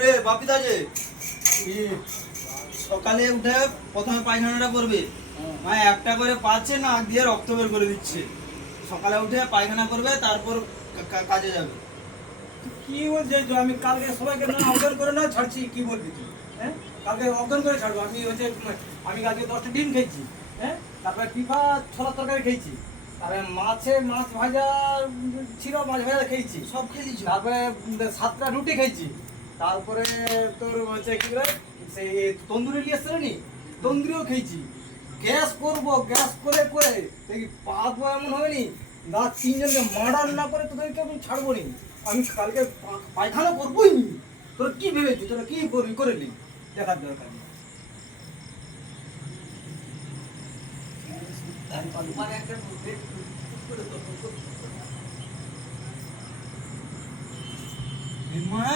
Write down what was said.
আরে বাপিদা যে সকালে উঠে প্রথমে পায়খানাটা করবে, মা একটা করে পাচ্ছে না দিয়ে রক্ত বের করে দিচ্ছে। সকালে উঠে পায়খানা করবে, তারপর কাজে যাবে। কি বলছে যে আমি কালকে সবাইকে না অজ্ঞান করে না ছাড়ছি, কি বলবি তুই? হ্যাঁ, কালকে অজ্ঞান করে ছাড়বো? আমি আজকে 10টা ডিম খেয়েছি, হ্যাঁ, তারপরে পিফা ছোলা তরকারি খেয়েছি, তারপরে মাছ ভাজা ছিল, মাছ ভাজা খেয়েছি, সব খেলিস? তারপরে 7টা রুটি খেয়েছি, তারপরে তোর হচ্ছে কি করে সেই তন্দুরি নিয়ে এসছে নি, তন্দুরিও খেয়েছি। গ্যাস করবো, গ্যাস করে করে দেখি পা এমন হবে নি, দাঁত 3জনকে মার্ডার না করে তোদেরকে আমি ছাড়বো নি। আমি কালকে পায়খানা করবোই নি। তোরা কি ভেবেছিস, তোরা কি করবি করে নি, দেখার দরকার নেই। মা